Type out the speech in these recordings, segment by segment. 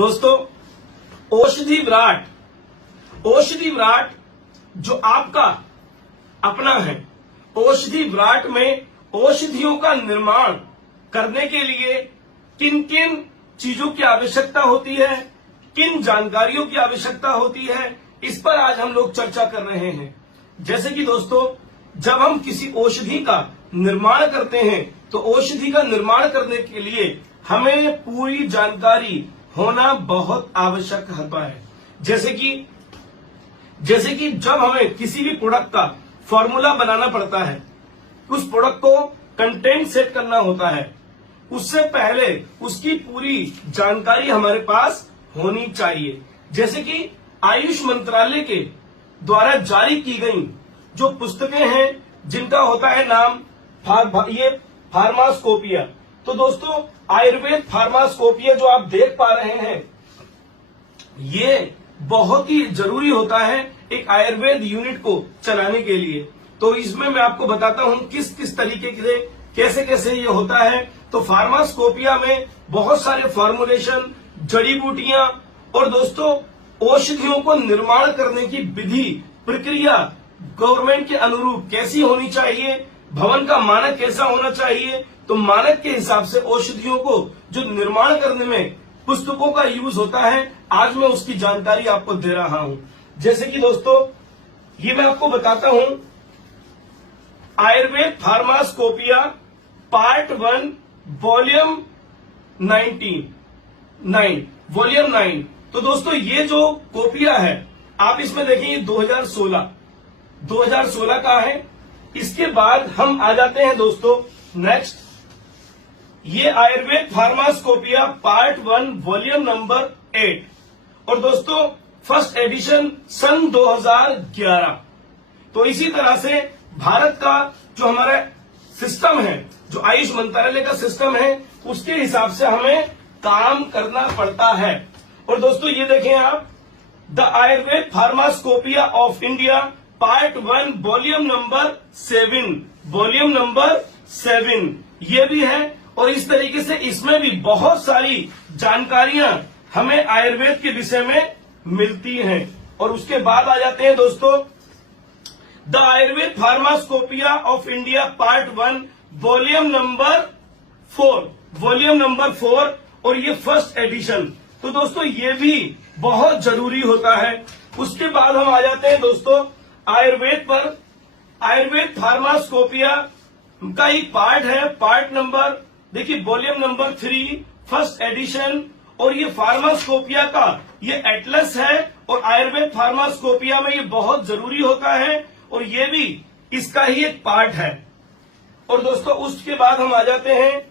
दोस्तों, औषधि विराट जो आपका अपना है, औषधि विराट में औषधियों का निर्माण करने के लिए किन किन चीजों की आवश्यकता होती है, किन जानकारियों की आवश्यकता होती है, इस पर आज हम लोग चर्चा कर रहे हैं। जैसे कि दोस्तों, जब हम किसी औषधि का निर्माण करते हैं तो औषधि का निर्माण करने के लिए हमें पूरी जानकारी होना बहुत आवश्यक होता है। जैसे कि जब हमें किसी भी प्रोडक्ट का फॉर्मूला बनाना पड़ता है, उस प्रोडक्ट को कंटेंट सेट करना होता है, उससे पहले उसकी पूरी जानकारी हमारे पास होनी चाहिए। जैसे कि आयुष मंत्रालय के द्वारा जारी की गई जो पुस्तकें हैं, जिनका होता है नाम ये फार्मास्कोपिया। तो दोस्तों, आयुर्वेद फार्मास्कोपिया जो आप देख पा रहे हैं, ये बहुत ही जरूरी होता है एक आयुर्वेद यूनिट को चलाने के लिए। तो इसमें मैं आपको बताता हूं किस किस तरीके से कैसे ये होता है। तो फार्मास्कोपिया में बहुत सारे फॉर्मुलेशन, जड़ी बूटियां और दोस्तों औषधियों को निर्माण करने की विधि प्रक्रिया गवर्नमेंट के अनुरूप कैसी होनी चाहिए, भवन का मानक कैसा होना चाहिए, तो मानक के हिसाब से औषधियों को जो निर्माण करने में पुस्तकों का यूज होता है, आज मैं उसकी जानकारी आपको दे रहा हूं। जैसे कि दोस्तों, ये मैं आपको बताता हूं, आयुर्वेद फार्मास्कोपिया पार्ट 1 वॉल्यूम 9। तो दोस्तों, ये जो कोपिया है, आप इसमें देखिए 2016 का है। इसके बाद हम आ जाते हैं दोस्तों नेक्स्ट, ये आयुर्वेद फार्मास्कोपिया पार्ट 1 वॉल्यूम नंबर 8 और दोस्तों फर्स्ट एडिशन सन 2011। तो इसी तरह से भारत का जो हमारा सिस्टम है, जो आयुष मंत्रालय का सिस्टम है, उसके हिसाब से हमें काम करना पड़ता है। और दोस्तों ये देखें आप, the Ayurveda pharmacopoeia of India part 1 volume number 7 ये भी है। और इस तरीके से इसमें भी बहुत सारी जानकारियां हमें आयुर्वेद के विषय में मिलती हैं। और उसके बाद आ जाते हैं दोस्तों, the Ayurveda pharmacopoeia of India part 1 volume number 4 और ये फर्स्ट एडिशन। तो दोस्तों ये भी बहुत जरूरी होता है। उसके बाद हम आ जाते हैं दोस्तों आयुर्वेद पर। आयुर्वेद फार्मास्कोपिया का एक पार्ट है, पार्ट नंबर देखिए वॉल्यूम नंबर 3 फर्स्ट एडिशन। और ये फार्मास्कोपिया का ये एटलस है और आयुर्वेद फार्मास्कोपिया में ये बहुत जरूरी होता है और ये भी इसका ही एक पार्ट है। और दोस्तों उसके बाद हम आ जाते हैं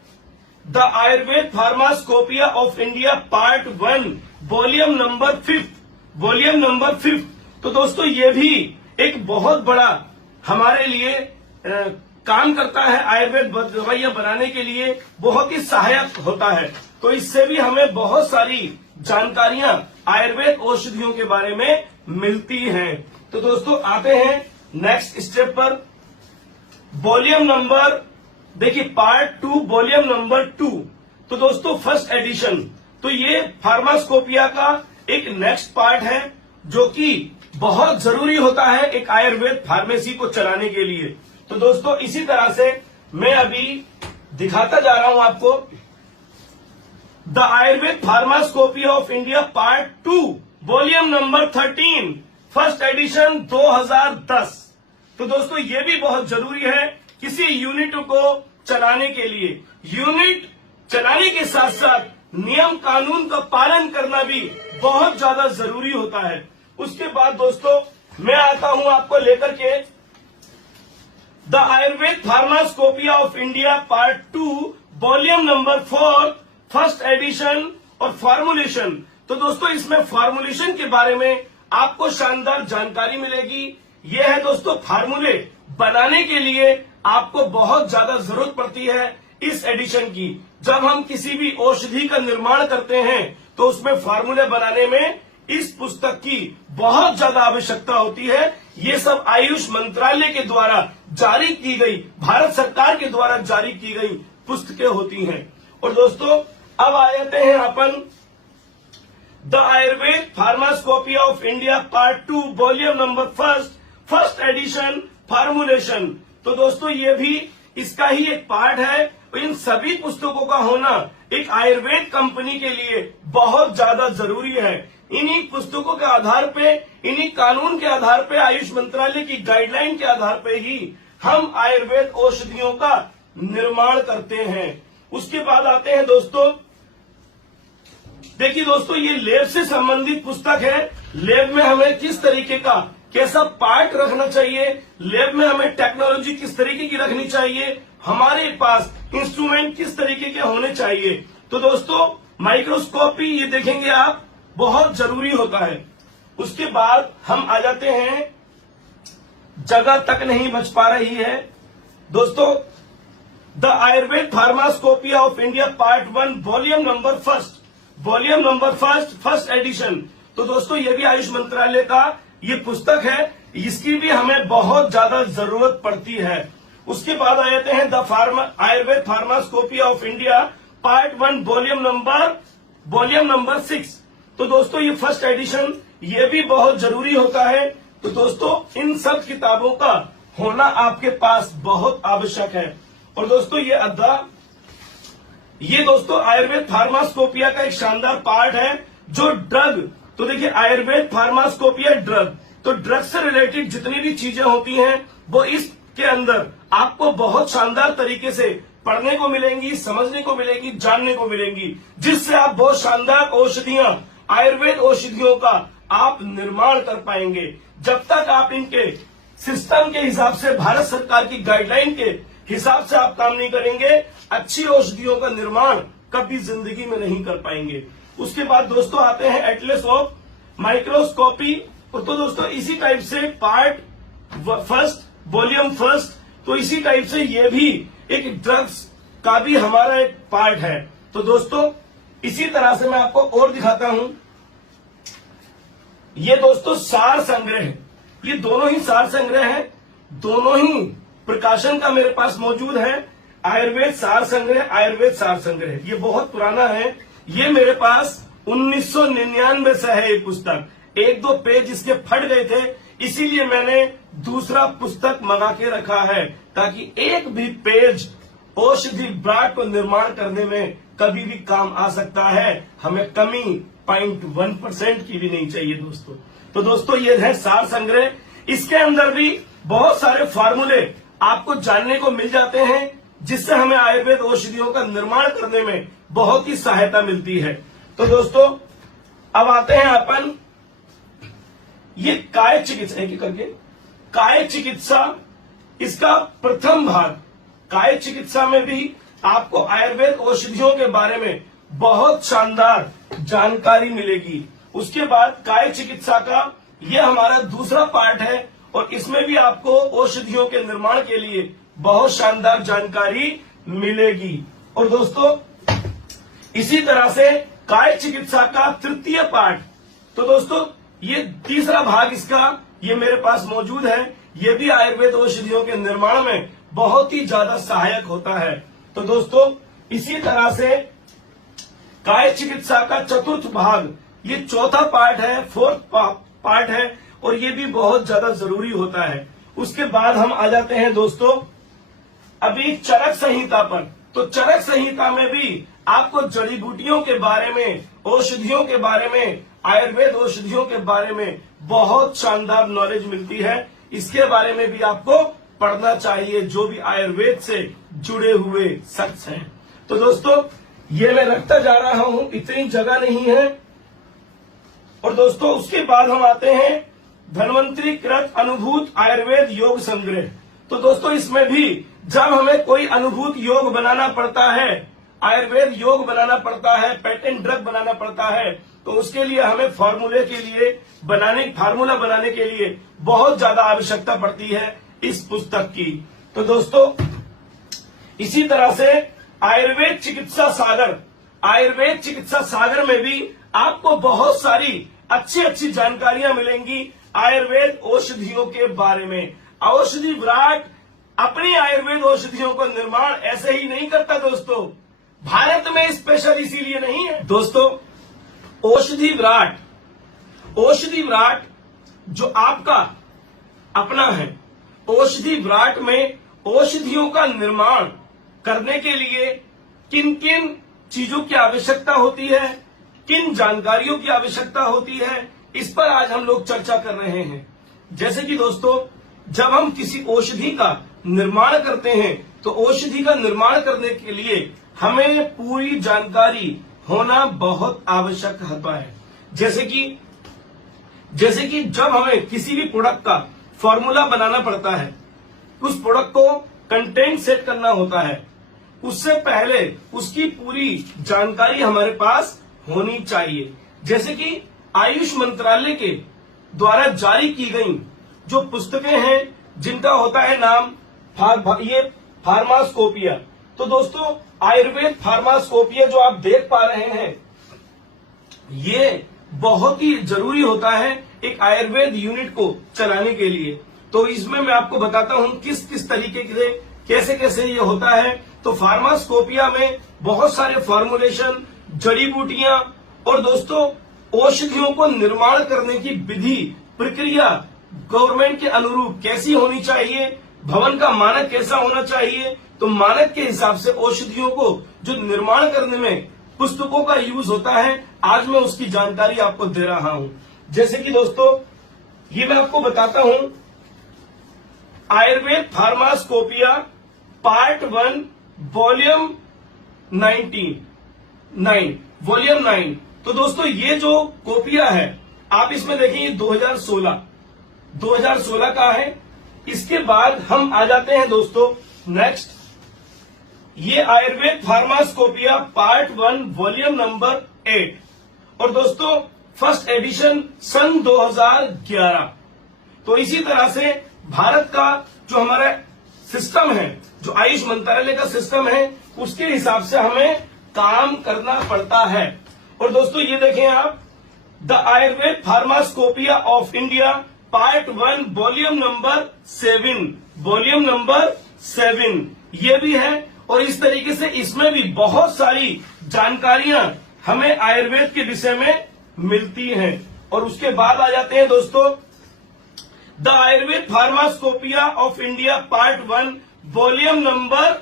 the Ayurveda pharmacopoeia of India part 1 volume number 5। तो दोस्तों ये भी एक बहुत बड़ा हमारे लिए काम करता है, आयुर्वेद दवाइयां बनाने के लिए बहुत ही सहायक होता है। तो इससे भी हमें बहुत सारी जानकारियां आयुर्वेद औषधियों के बारे में मिलती हैं। तो दोस्तों आते हैं नेक्स्ट स्टेप पर, वॉल्यूम नंबर देखिए पार्ट 2 वॉल्यूम नंबर 2। तो दोस्तों फर्स्ट एडिशन, तो ये फार्मास्कोपिया का एक नेक्स्ट पार्ट है जो कि बहुत जरूरी होता है एक आयुर्वेद फार्मेसी को चलाने के लिए। तो दोस्तों इसी तरह से मैं अभी दिखाता जा रहा हूं आपको, the Ayurveda pharmacopoeia of India part 2 volume number 13 first edition 2010। तो दोस्तों ये भी बहुत जरूरी है किसी यूनिट को चलाने के लिए। यूनिट चलाने के साथ साथ नियम कानून का पालन करना भी बहुत ज्यादा जरूरी होता है। उसके बाद दोस्तों मैं आता हूं आपको लेकर के the Ayurveda pharmacopoeia of India part 2 volume number 4 first edition और फॉर्मुलेशन। तो दोस्तों इसमें फॉर्मुलेशन के बारे में आपको शानदार जानकारी मिलेगी। यह है दोस्तों फार्मूले बनाने के लिए आपको बहुत ज्यादा जरूरत पड़ती है इस एडिशन की। जब हम किसी भी औषधि का निर्माण करते हैं तो उसमें फार्मूले बनाने में इस पुस्तक की बहुत ज्यादा आवश्यकता होती है। ये सब आयुष मंत्रालय के द्वारा जारी की गई, भारत सरकार के द्वारा जारी की गई पुस्तकें होती हैं। और दोस्तों अब आ जाते हैं अपन the Ayurveda pharmacopoeia of India part 2 volume number first edition formulation. तो दोस्तों ये भी इसका ही एक पार्ट है। इन सभी पुस्तकों का होना एक आयुर्वेद कंपनी के लिए बहुत ज्यादा जरूरी है। इन्हीं पुस्तकों के आधार पे, इन्हीं कानून के आधार पे, आयुष मंत्रालय की गाइडलाइन के आधार पे ही हम आयुर्वेद औषधियों का निर्माण करते हैं। उसके बाद आते हैं दोस्तों, देखिए दोस्तों ये लैब से संबंधित पुस्तक है। लैब में हमें किस तरीके का कैसा पार्ट रखना चाहिए, लैब में हमें टेक्नोलॉजी किस तरीके की रखनी चाहिए, हमारे पास इंस्ट्रूमेंट किस तरीके के होने चाहिए। तो दोस्तों माइक्रोस्कोपी ये देखेंगे आप, बहुत जरूरी होता है। उसके बाद हम आ जाते हैं, जगह तक नहीं बच पा रही है दोस्तों, the Ayurveda pharmacopoeia of India part 1 volume number first edition. तो दोस्तों ये भी आयुष मंत्रालय का ये पुस्तक है, इसकी भी हमें बहुत ज्यादा जरूरत पड़ती है। उसके बाद आ जाते हैं the Ayurveda pharmacopoeia of India part 1 volume number 6। तो दोस्तों ये फर्स्ट एडिशन ये भी बहुत जरूरी होता है। तो दोस्तों इन सब किताबों का होना आपके पास बहुत आवश्यक है। और दोस्तों ये दोस्तों आयुर्वेद फार्मास्कोपिया का एक शानदार पार्ट है जो ड्रग, तो देखिए आयुर्वेद फार्मास्कोपिया ड्रग, तो ड्रग से रिलेटेड जितनी भी चीजें होती हैं वो इसके अंदर आपको बहुत शानदार तरीके से पढ़ने को मिलेंगी, समझने को मिलेंगी, जानने को मिलेंगी, जिससे आप बहुत शानदार औषधियां, आयुर्वेद औषधियों का आप निर्माण कर पाएंगे। जब तक आप इनके सिस्टम के हिसाब से, भारत सरकार की गाइडलाइन के हिसाब से आप काम नहीं करेंगे, अच्छी औषधियों का निर्माण कभी जिंदगी में नहीं कर पाएंगे। उसके बाद दोस्तों आते हैं एटलस ऑफ माइक्रोस्कोपी। तो दोस्तों इसी टाइप से पार्ट वॉल्यूम फर्स्ट, तो इसी टाइप से ये भी एक ड्रग्स का भी हमारा एक पार्ट है। तो दोस्तों इसी तरह से मैं आपको और दिखाता हूं, ये दोस्तों सार संग्रह है, ये दोनों ही सार संग्रह है, दोनों ही प्रकाशन का मेरे पास मौजूद है। आयुर्वेद सार संग्रह ये बहुत पुराना है, ये मेरे पास 1999 से है। ये पुस्तक 1-2 पेज इसके फट गए थे, इसीलिए मैंने दूसरा पुस्तक मंगा के रखा है, ताकि एक भी पेज औषधि ब्रांड को निर्माण करने में कभी भी काम आ सकता है। हमें कमी 0.1% की भी नहीं चाहिए दोस्तों। तो दोस्तों ये है सार संग्रह, इसके अंदर भी बहुत सारे फार्मूले आपको जानने को मिल जाते हैं, जिससे हमें आयुर्वेद औषधियों का निर्माण करने में बहुत ही सहायता मिलती है। तो दोस्तों अब आते हैं अपन ये काय चिकित्सा, एक करके काय चिकित्सा, इसका प्रथम भाग। काय चिकित्सा में भी आपको आयुर्वेद औषधियों के बारे में बहुत शानदार जानकारी मिलेगी। उसके बाद काय चिकित्सा का यह हमारा दूसरा पार्ट है, और इसमें भी आपको औषधियों के निर्माण के लिए बहुत शानदार जानकारी मिलेगी। और दोस्तों इसी तरह से काय चिकित्सा का तृतीय पार्ट, तो दोस्तों ये तीसरा भाग इसका ये मेरे पास मौजूद है, ये भी आयुर्वेद औषधियों के निर्माण में बहुत ही ज्यादा सहायक होता है। तो दोस्तों इसी तरह से काय चिकित्सा का चतुर्थ भाग, ये चौथा पार्ट है, फोर्थ पार्ट है, और ये भी बहुत ज्यादा जरूरी होता है। उसके बाद हम आ जाते हैं दोस्तों अभी चरक संहिता पर। तो चरक संहिता में भी आपको जड़ी बूटियों के बारे में, औषधियों के बारे में, आयुर्वेद औषधियों के बारे में बहुत शानदार नॉलेज मिलती है। इसके बारे में भी आपको पढ़ना चाहिए, जो भी आयुर्वेद से जुड़े हुए शख्स हैं। तो दोस्तों ये मैं रखता जा रहा हूं, इतनी जगह नहीं है। और दोस्तों उसके बाद हम आते हैं धन्वंतरी कृत अनुभूत आयुर्वेद योग संग्रह। तो दोस्तों इसमें भी जब हमें कोई अनुभूत योग बनाना पड़ता है, आयुर्वेद योग बनाना पड़ता है, पेटेंट ड्रग बनाना पड़ता है, तो उसके लिए हमें फार्मूला बनाने के लिए बहुत ज्यादा आवश्यकता पड़ती है इस पुस्तक की। तो दोस्तों इसी तरह से आयुर्वेद चिकित्सा सागर में भी आपको बहुत सारी अच्छी जानकारियां मिलेंगी आयुर्वेद औषधियों के बारे में। औषधि विराट अपनी आयुर्वेद औषधियों का निर्माण ऐसे ही नहीं करता दोस्तों, भारत में स्पेशल इसीलिए नहीं है दोस्तों। औषधि विराट जो आपका अपना है, औषधि विराट में औषधियों का निर्माण करने के लिए किन किन चीजों की आवश्यकता होती है, किन जानकारियों की आवश्यकता होती है, इस पर आज हम लोग चर्चा कर रहे हैं। जैसे कि दोस्तों, जब हम किसी औषधि का निर्माण करते हैं तो औषधि का निर्माण करने के लिए हमें पूरी जानकारी होना बहुत आवश्यक होता है। जैसे कि जब हमें किसी भी प्रोडक्ट का फॉर्मूला बनाना पड़ता है, उस प्रोडक्ट को कंटेंट सेट करना होता है, उससे पहले उसकी पूरी जानकारी हमारे पास होनी चाहिए। जैसे कि आयुष मंत्रालय के द्वारा जारी की गई जो पुस्तकें हैं, जिनका होता है नाम ये फार्मास्कोपिया। तो दोस्तों, आयुर्वेद फार्मास्कोपिया जो आप देख पा रहे हैं, ये बहुत ही जरूरी होता है एक आयुर्वेद यूनिट को चलाने के लिए। तो इसमें मैं आपको बताता हूं किस किस तरीके से कैसे ये होता है। तो फार्मास्कोपिया में बहुत सारे फॉर्मुलेशन, जड़ी बूटियां और दोस्तों औषधियों को निर्माण करने की विधि प्रक्रिया गवर्नमेंट के अनुरूप कैसी होनी चाहिए, भवन का मानक कैसा होना चाहिए, तो मानक के हिसाब से औषधियों को जो निर्माण करने में पुस्तकों का यूज होता है, आज मैं उसकी जानकारी आपको दे रहा हूं। जैसे कि दोस्तों, ये मैं आपको बताता हूं, आयुर्वेद फार्मास्कोपिया पार्ट 1 वॉल्यूम 9। तो दोस्तों, ये जो कोपिया है, आप इसमें देखिए 2016 का है। इसके बाद हम आ जाते हैं दोस्तों नेक्स्ट, ये आयुर्वेद फार्मास्कोपिया पार्ट 1 वॉल्यूम नंबर 8 और दोस्तों फर्स्ट एडिशन सन 2011। तो इसी तरह से भारत का जो हमारा सिस्टम है, जो आयुष मंत्रालय का सिस्टम है, उसके हिसाब से हमें काम करना पड़ता है। और दोस्तों ये देखें आप, the Ayurveda pharmacopoeia of India part 1 volume number 7 ये भी है। और इस तरीके से इसमें भी बहुत सारी जानकारियां हमें आयुर्वेद के विषय में मिलती हैं। और उसके बाद आ जाते हैं दोस्तों, the Ayurveda pharmacopoeia of India part 1 volume number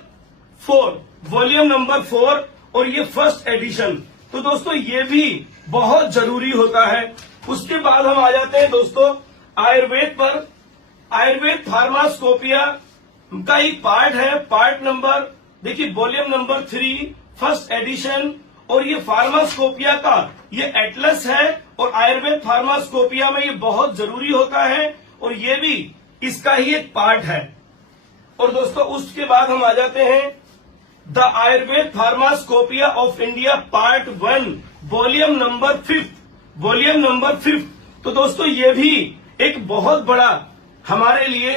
4 और ये फर्स्ट एडिशन। तो दोस्तों ये भी बहुत जरूरी होता है। उसके बाद हम आ जाते हैं दोस्तों आयुर्वेद पर। आयुर्वेद फार्मास्कोपिया का एक पार्ट है, पार्ट नंबर देखिए वॉल्यूम नंबर 3 फर्स्ट एडिशन। और ये फार्मास्कोपिया का ये एटलस है और आयुर्वेद फार्मास्कोपिया में ये बहुत जरूरी होता है और ये भी इसका ही एक पार्ट है। और दोस्तों उसके बाद हम आ जाते हैं the Ayurveda pharmacopoeia of India part 1 volume number 5। तो दोस्तों ये भी एक बहुत बड़ा हमारे लिए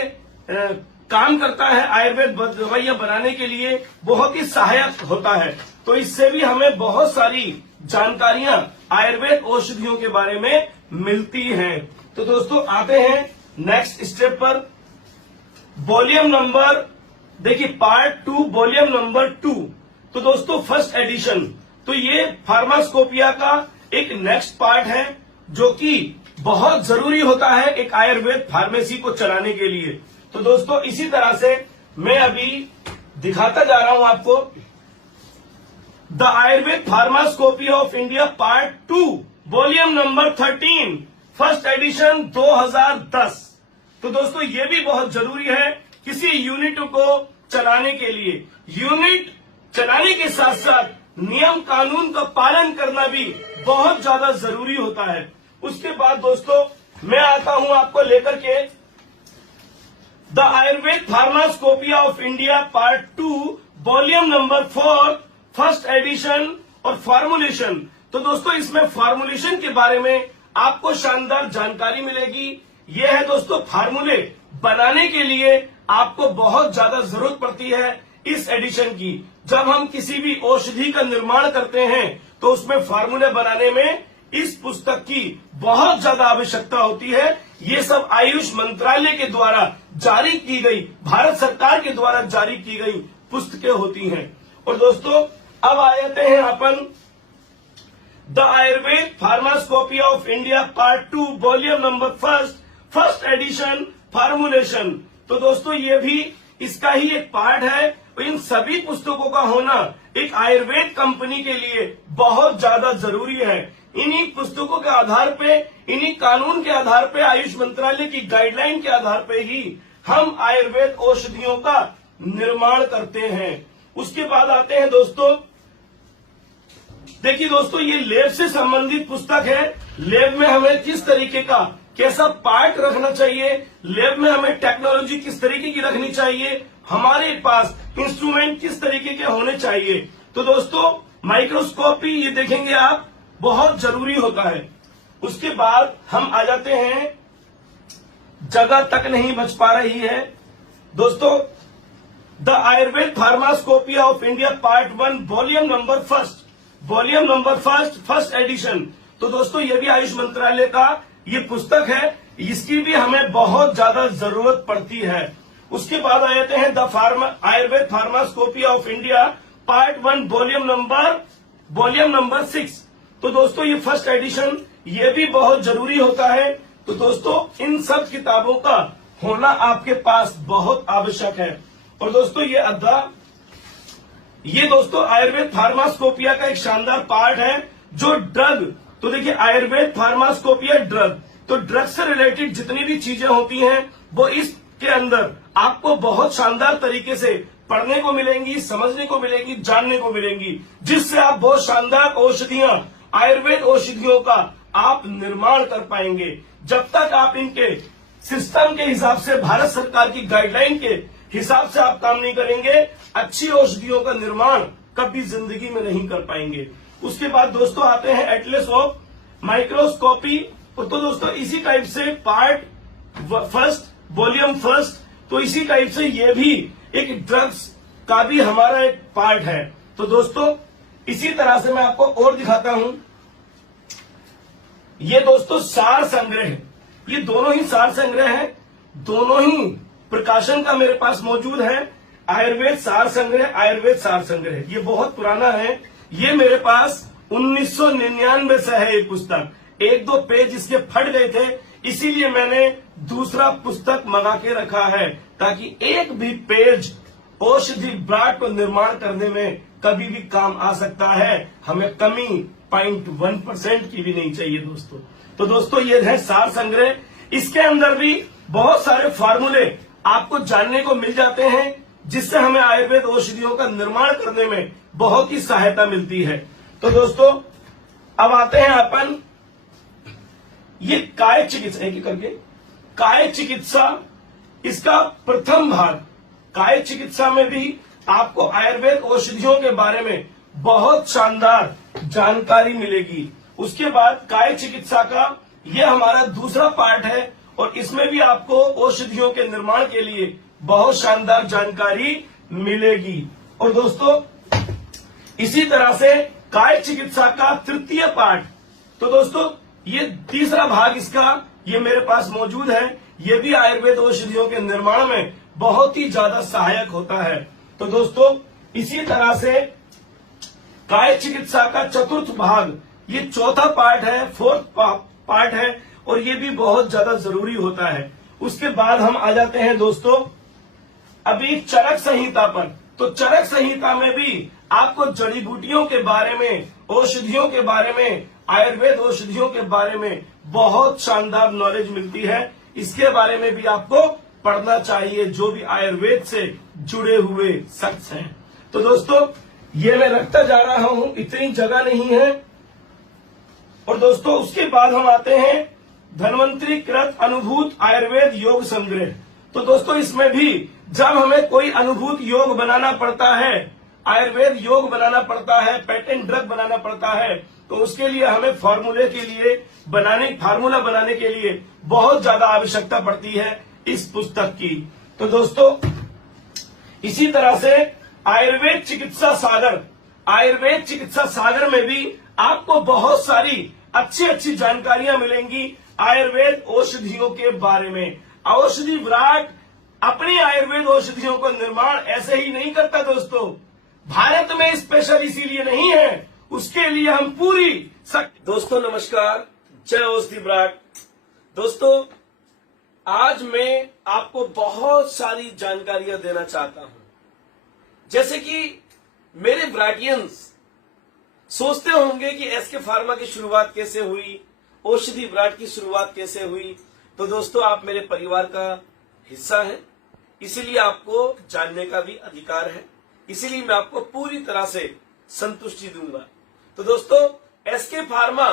काम करता है, आयुर्वेद दवाइयां बनाने के लिए बहुत ही सहायक होता है। तो इससे भी हमें बहुत सारी जानकारियां आयुर्वेद औषधियों के बारे में मिलती हैं। तो दोस्तों आते हैं नेक्स्ट स्टेप पर, वॉल्यूम नंबर देखिए पार्ट 2 वॉल्यूम नंबर 2। तो दोस्तों फर्स्ट एडिशन, तो ये फार्मास्कोपिया का एक नेक्स्ट पार्ट है जो कि बहुत जरूरी होता है एक आयुर्वेद फार्मेसी को चलाने के लिए। तो दोस्तों इसी तरह से मैं अभी दिखाता जा रहा हूं आपको the Ayurveda pharmacopoeia of India part 2 volume number 13 first edition 2010। तो दोस्तों ये भी बहुत जरूरी है किसी यूनिट को चलाने के लिए। यूनिट चलाने के साथ साथ नियम कानून का पालन करना भी बहुत ज्यादा जरूरी होता है। उसके बाद दोस्तों मैं आता हूं आपको लेकर के the Ayurveda pharmacopoeia of India part 2 volume number 4 first edition और फॉर्मुलेशन। तो दोस्तों इसमें फॉर्मुलेशन के बारे में आपको शानदार जानकारी मिलेगी। यह है दोस्तों फार्मूले बनाने के लिए आपको बहुत ज्यादा जरूरत पड़ती है इस एडिशन की। जब हम किसी भी औषधि का निर्माण करते हैं तो उसमें फार्मूले बनाने में इस पुस्तक की बहुत ज्यादा आवश्यकता होती है। ये सब आयुष मंत्रालय के द्वारा जारी की गई, भारत सरकार के द्वारा जारी की गई पुस्तकें होती हैं। और दोस्तों अब आ जाते हैं अपन the Ayurveda pharmacopoeia of India part 2 volume number first edition formulation. तो दोस्तों ये भी इसका ही एक पार्ट है। इन सभी पुस्तकों का होना एक आयुर्वेद कंपनी के लिए बहुत ज्यादा जरूरी है। इन्हीं पुस्तकों के आधार पे, इन्हीं कानून के आधार पे, आयुष मंत्रालय की गाइडलाइन के आधार पे ही हम आयुर्वेद औषधियों का निर्माण करते हैं। उसके बाद आते हैं दोस्तों, देखिए दोस्तों ये लैब से संबंधित पुस्तक है। लैब में हमें किस तरीके का कैसा पार्ट रखना चाहिए, लैब में हमें टेक्नोलॉजी किस तरीके की रखनी चाहिए, हमारे पास इंस्ट्रूमेंट किस तरीके के होने चाहिए। तो दोस्तों माइक्रोस्कोपी ये देखेंगे आप, बहुत जरूरी होता है। उसके बाद हम आ जाते हैं, जगह तक नहीं बच पा रही है दोस्तों, the Ayurveda pharmacopoeia of India part 1 volume number first edition. तो दोस्तों ये भी आयुष मंत्रालय का ये पुस्तक है, इसकी भी हमें बहुत ज्यादा जरूरत पड़ती है। उसके बाद आ जाते हैं Ayurveda pharmacopoeia of India part 1 volume number 6। तो दोस्तों ये फर्स्ट एडिशन ये भी बहुत जरूरी होता है। तो दोस्तों इन सब किताबों का होना आपके पास बहुत आवश्यक है। और दोस्तों ये दोस्तों आयुर्वेद फार्मास्कोपिया का एक शानदार पार्ट है जो ड्रग। तो देखिए आयुर्वेद फार्मास्कोपिया ड्रग, तो ड्रग से रिलेटेड जितनी भी चीजें होती हैं वो इसके अंदर आपको बहुत शानदार तरीके से पढ़ने को मिलेंगी, समझने को मिलेंगी, जानने को मिलेंगी, जिससे आप बहुत शानदार औषधियां, आयुर्वेद औषधियों का आप निर्माण कर पाएंगे। जब तक आप इनके सिस्टम के हिसाब से, भारत सरकार की गाइडलाइन के हिसाब से आप काम नहीं करेंगे, अच्छी औषधियों का निर्माण कभी जिंदगी में नहीं कर पाएंगे। उसके बाद दोस्तों आते हैं एटलस ऑफ माइक्रोस्कोपी। तो दोस्तों इसी टाइप से पार्ट वॉल्यूम फर्स्ट, तो इसी टाइप से ये भी एक ड्रग्स का भी हमारा एक पार्ट है। तो दोस्तों इसी तरह से मैं आपको और दिखाता हूं, ये दोस्तों सार संग्रह, ये दोनों ही सार संग्रह है, दोनों ही प्रकाशन का मेरे पास मौजूद है। आयुर्वेद सार संग्रह ये बहुत पुराना है, ये मेरे पास 1999 से है ये पुस्तक। एक दो पेज इसके फट गए थे, इसीलिए मैंने दूसरा पुस्तक मंगा के रखा है, ताकि एक भी पेज औषधि ब्रांड को निर्माण करने में कभी भी काम आ सकता है। हमें कमी 0.1% की भी नहीं चाहिए दोस्तों। तो दोस्तों ये है सार संग्रह, इसके अंदर भी बहुत सारे फार्मूले आपको जानने को मिल जाते हैं, जिससे हमें आयुर्वेद औषधियों का निर्माण करने में बहुत ही सहायता मिलती है। तो दोस्तों अब आते हैं अपन ये काय चिकित्सा, एक करके काय चिकित्सा, इसका प्रथम भाग। काय चिकित्सा में भी आपको आयुर्वेद औषधियों के बारे में बहुत शानदार जानकारी मिलेगी। उसके बाद काय चिकित्सा का यह हमारा दूसरा पार्ट है, और इसमें भी आपको औषधियों के निर्माण के लिए बहुत शानदार जानकारी मिलेगी। और दोस्तों इसी तरह से काय चिकित्सा का तृतीय पार्ट, तो दोस्तों ये तीसरा भाग इसका ये मेरे पास मौजूद है, ये भी आयुर्वेद औषधियों के निर्माण में बहुत ही ज्यादा सहायक होता है। तो दोस्तों इसी तरह से काय चिकित्सा का चतुर्थ भाग, ये चौथा पार्ट है, फोर्थ पार्ट है, और ये भी बहुत ज्यादा जरूरी होता है। उसके बाद हम आ जाते हैं दोस्तों अभी चरक संहिता पर। तो चरक संहिता में भी आपको जड़ी बूटियों के बारे में, औषधियों के बारे में, आयुर्वेद औषधियों के बारे में बहुत शानदार नॉलेज मिलती है। इसके बारे में भी आपको पढ़ना चाहिए, जो भी आयुर्वेद से जुड़े हुए शख्स हैं। तो दोस्तों ये मैं रखता जा रहा हूं, इतनी जगह नहीं है। और दोस्तों उसके बाद हम आते हैं धन्वंतरी कृत अनुभूत आयुर्वेद योग संग्रह। तो दोस्तों इसमें भी जब हमें कोई अनुभूत योग बनाना पड़ता है, आयुर्वेद योग बनाना पड़ता है, पेटेंट ड्रग बनाना पड़ता है, तो उसके लिए हमें फार्मूला बनाने के लिए बहुत ज्यादा आवश्यकता पड़ती है इस पुस्तक की। तो दोस्तों इसी तरह से आयुर्वेद चिकित्सा सागर में भी आपको बहुत सारी अच्छी जानकारियां मिलेंगी आयुर्वेद औषधियों के बारे में। औषधि विराट अपनी आयुर्वेद औषधियों का निर्माण ऐसे ही नहीं करता दोस्तों, भारत में स्पेशल इसीलिए नहीं है, उसके लिए हम पूरी सकते। दोस्तों नमस्कार, जय औषधि ब्राट। दोस्तों आज मैं आपको बहुत सारी जानकारियां देना चाहता हूं। जैसे कि मेरे ब्राटियंस सोचते होंगे कि एसके फार्मा की शुरुआत कैसे हुई, औषधि ब्राट की शुरुआत कैसे हुई। तो दोस्तों आप मेरे परिवार का हिस्सा हैं, इसीलिए आपको जानने का भी अधिकार है, इसीलिए मैं आपको पूरी तरह से संतुष्टि दूंगा। तो दोस्तों एसके फार्मा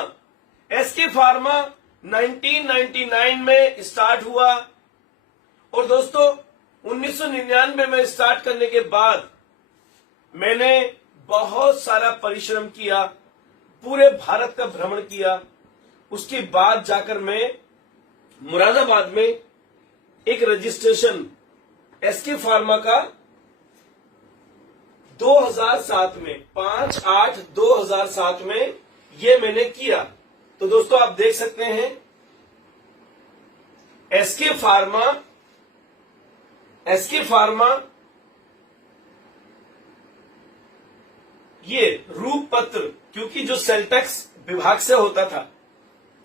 1999 में स्टार्ट हुआ और दोस्तों 1999 में स्टार्ट करने के बाद मैंने बहुत सारा परिश्रम किया, पूरे भारत का भ्रमण किया। उसके बाद जाकर मैं मुरादाबाद में एक रजिस्ट्रेशन एसके फार्मा का 2007 में 5/8/2007 में ये मैंने किया। तो दोस्तों आप देख सकते हैं एसके फार्मा ये रूप पत्र, क्योंकि जो सेल्टेक्स विभाग से होता था,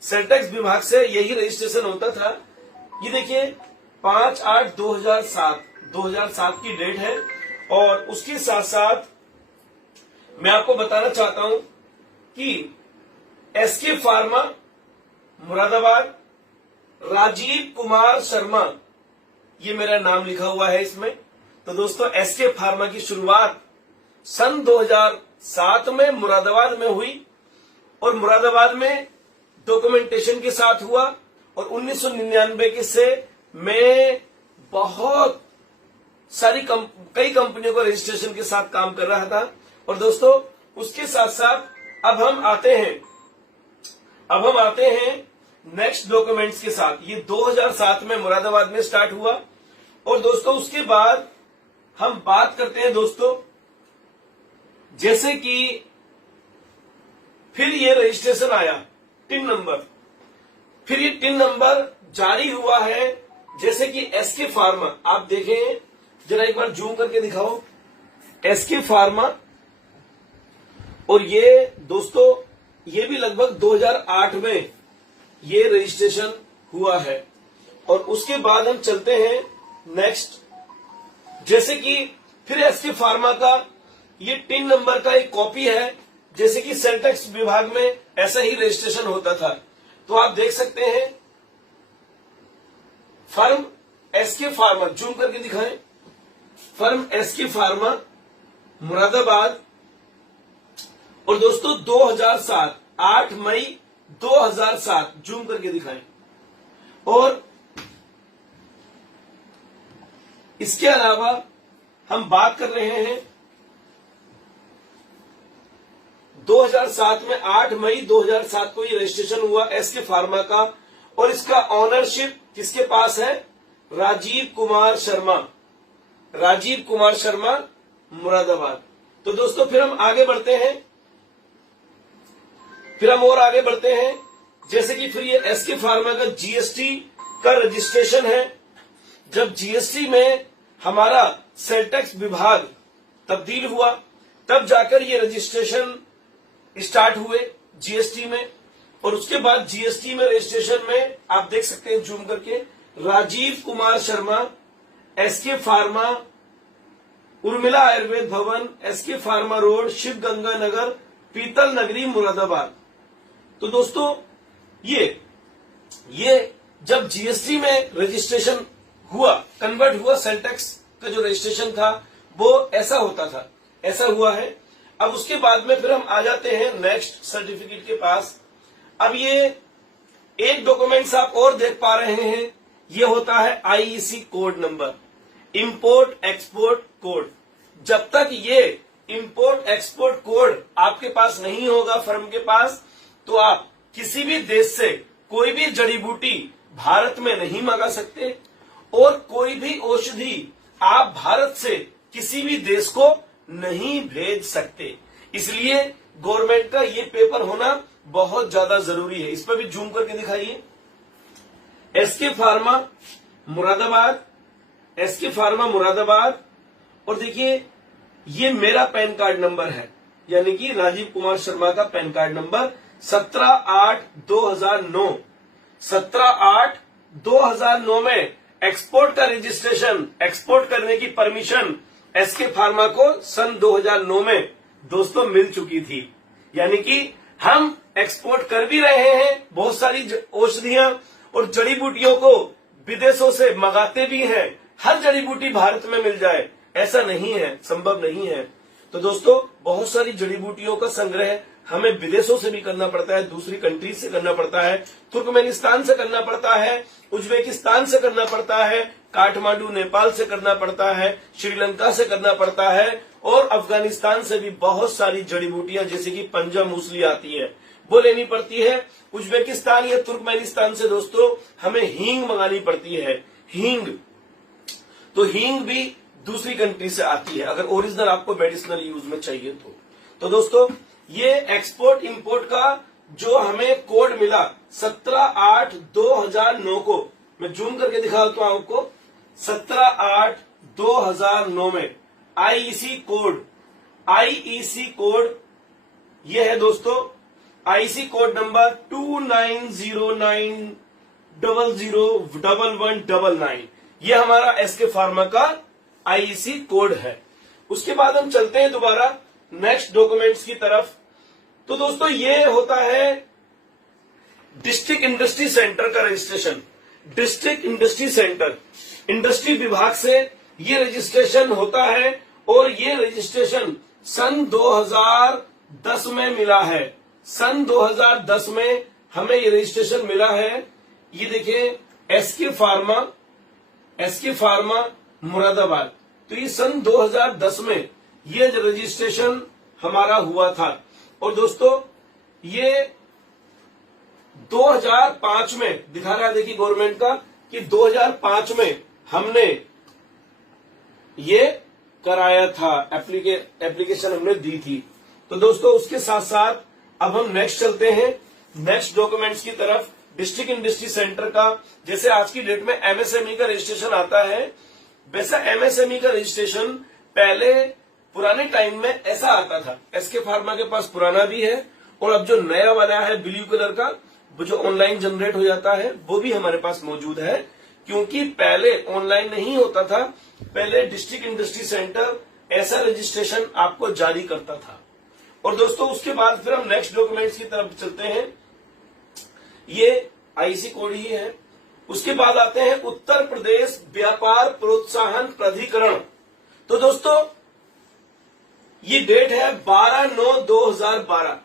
सेल्टेक्स विभाग से यही रजिस्ट्रेशन होता था। ये देखिए 5/8/2007 की डेट है। और उसके साथ साथ मैं आपको बताना चाहता हूं कि एसके फार्मा मुरादाबाद, राजीव कुमार शर्मा, ये मेरा नाम लिखा हुआ है इसमें। तो दोस्तों एसके फार्मा की शुरुआत सन 2007 में मुरादाबाद में हुई और मुरादाबाद में डॉक्यूमेंटेशन के साथ हुआ। और 1999 के से मैं बहुत सारी कई कंपनियों को रजिस्ट्रेशन के साथ काम कर रहा था। और दोस्तों उसके साथ साथ अब हम आते हैं नेक्स्ट डॉक्यूमेंट्स के साथ। ये 2007 में मुरादाबाद में स्टार्ट हुआ। और दोस्तों उसके बाद हम बात करते हैं दोस्तों, जैसे कि फिर ये रजिस्ट्रेशन आया टिन नंबर, फिर ये टिन नंबर जारी हुआ है। जैसे कि एसके फार्मा, आप देखें जरा एक बार जूम करके दिखाओ, एसके फार्मा। और ये दोस्तों ये भी लगभग 2008 में ये रजिस्ट्रेशन हुआ है। और उसके बाद हम चलते हैं नेक्स्ट, जैसे कि फिर एसके फार्मा का ये टिन नंबर का एक कॉपी है। जैसे कि सेल्टेक्स विभाग में ऐसा ही रजिस्ट्रेशन होता था। तो आप देख सकते हैं फर्म एसके फार्मा, जूम करके दिखाएं, फर्म एसके फार्मा मुरादाबाद। और दोस्तों 2007 8 मई 2007, जूम करके दिखाएं। और इसके अलावा हम बात कर रहे हैं 2007 में 8 मई 2007 को ये रजिस्ट्रेशन हुआ एसके फार्मा का। और इसका ऑनरशिप किसके पास है? राजीव कुमार शर्मा, राजीव कुमार शर्मा मुरादाबाद। तो दोस्तों फिर हम आगे बढ़ते हैं, जैसे कि फिर ये एसके फार्मा का जीएसटी का रजिस्ट्रेशन है। जब जीएसटी में हमारा सेल्टेक्स विभाग तब्दील हुआ तब जाकर ये रजिस्ट्रेशन स्टार्ट हुए जीएसटी में। और उसके बाद जीएसटी में रजिस्ट्रेशन में आप देख सकते हैं जूम करके, Rajeev Kumar Sharma, SK pharma, Urmila Ayurveda Bhavan, SK pharma road, Shiv Ganga Nagar, Peetal Nagari, Moradabad. तो दोस्तों ये जब जीएसटी में रजिस्ट्रेशन हुआ, कन्वर्ट हुआ, सेल्टेक्स का जो रजिस्ट्रेशन था वो ऐसा होता था, ऐसा हुआ है। अब उसके बाद में फिर हम आ जाते हैं नेक्स्ट सर्टिफिकेट के पास। अब ये एक डॉक्यूमेंट्स आप और देख पा रहे हैं, ये होता है IEC code number, import export code. जब तक ये इंपोर्ट एक्सपोर्ट कोड आपके पास नहीं होगा फर्म के पास, तो आप किसी भी देश से कोई भी जड़ी बूटी भारत में नहीं मंगा सकते और कोई भी औषधि आप भारत से किसी भी देश को नहीं भेज सकते। इसलिए गवर्नमेंट का ये पेपर होना बहुत ज्यादा जरूरी है। इस पर भी जूम करके दिखाइए, SK pharma Moradabad, SK pharma Moradabad. और देखिए ये मेरा पैन कार्ड नंबर है, यानी कि राजीव कुमार शर्मा का पैन कार्ड नंबर 17/8/2009, 17/8/2009 में एक्सपोर्ट का रजिस्ट्रेशन, एक्सपोर्ट करने की परमिशन एसके फार्मा को सन 2009 में दोस्तों मिल चुकी थी। यानी कि हम एक्सपोर्ट कर भी रहे हैं, बहुत सारी औषधियां और जड़ी बूटियों को विदेशों से मंगाते भी हैं। हर जड़ी बूटी भारत में मिल जाए ऐसा नहीं है, संभव नहीं है। तो दोस्तों बहुत सारी जड़ी बूटियों का संग्रह हमें विदेशों से भी करना पड़ता है, दूसरी कंट्रीज से करना पड़ता है, तुर्कमेनिस्तान से करना पड़ता है, उज्बेकिस्तान से करना पड़ता है, काठमांडू नेपाल से करना पड़ता है, श्रीलंका से करना पड़ता है और अफगानिस्तान से भी बहुत सारी जड़ी बूटियां जैसे कि पंजा मूसली आती है वो लेनी पड़ती है। उज्बेकिस्तान या तुर्कमेनिस्तान से दोस्तों हमें हींग मंगानी पड़ती है, हींग। तो हींग भी दूसरी कंट्री से आती है अगर ओरिजिनल आपको मेडिसिनल यूज में चाहिए तो दोस्तों ये एक्सपोर्ट इंपोर्ट का जो हमें कोड मिला 17/8/2009 को, मैं जूम करके दिखाता हूं आपको, 17/8/2009 में आईईसी कोड ये है दोस्तों, आईसी कोड नंबर 2909001199, ये हमारा एसके फार्मा का आईईसी कोड है। उसके बाद हम चलते हैं दोबारा नेक्स्ट डॉक्यूमेंट्स की तरफ। तो दोस्तों ये होता है डिस्ट्रिक्ट इंडस्ट्री सेंटर का registration. District industry centre, industry विभाग से ये रजिस्ट्रेशन होता है और ये रजिस्ट्रेशन सन 2010 में मिला है। सन 2010 में हमें ये रजिस्ट्रेशन मिला है। ये देखिए एसके फार्मा मुरादाबाद। तो ये सन 2010 में ये रजिस्ट्रेशन हमारा हुआ था और दोस्तों ये 2005 में दिखा रहा है, देखिए गवर्नमेंट का कि 2005 में हमने ये कराया था, एप्लीकेशन हमने दी थी। तो दोस्तों उसके साथ साथ अब हम नेक्स्ट चलते हैं नेक्स्ट डॉक्यूमेंट्स की तरफ। डिस्ट्रिक्ट इंडस्ट्री सेंटर का जैसे आज की डेट में एमएसएमई का रजिस्ट्रेशन आता है, वैसा एमएसएमई का रजिस्ट्रेशन पहले पुराने टाइम में ऐसा आता था। एसके फार्मा के पास पुराना भी है और अब जो नया वाला है ब्लू कलर का, वो जो ऑनलाइन जनरेट हो जाता है वो भी हमारे पास मौजूद है। क्योंकि पहले ऑनलाइन नहीं होता था, पहले डिस्ट्रिक्ट इंडस्ट्री सेंटर ऐसा रजिस्ट्रेशन आपको जारी करता था। और दोस्तों उसके बाद फिर हम नेक्स्ट डॉक्यूमेंट्स की तरफ चलते हैं। ये आईसी कोड ही है। उसके बाद आते हैं उत्तर प्रदेश व्यापार प्रोत्साहन प्राधिकरण। तो दोस्तों ये डेट है 12/9/2012,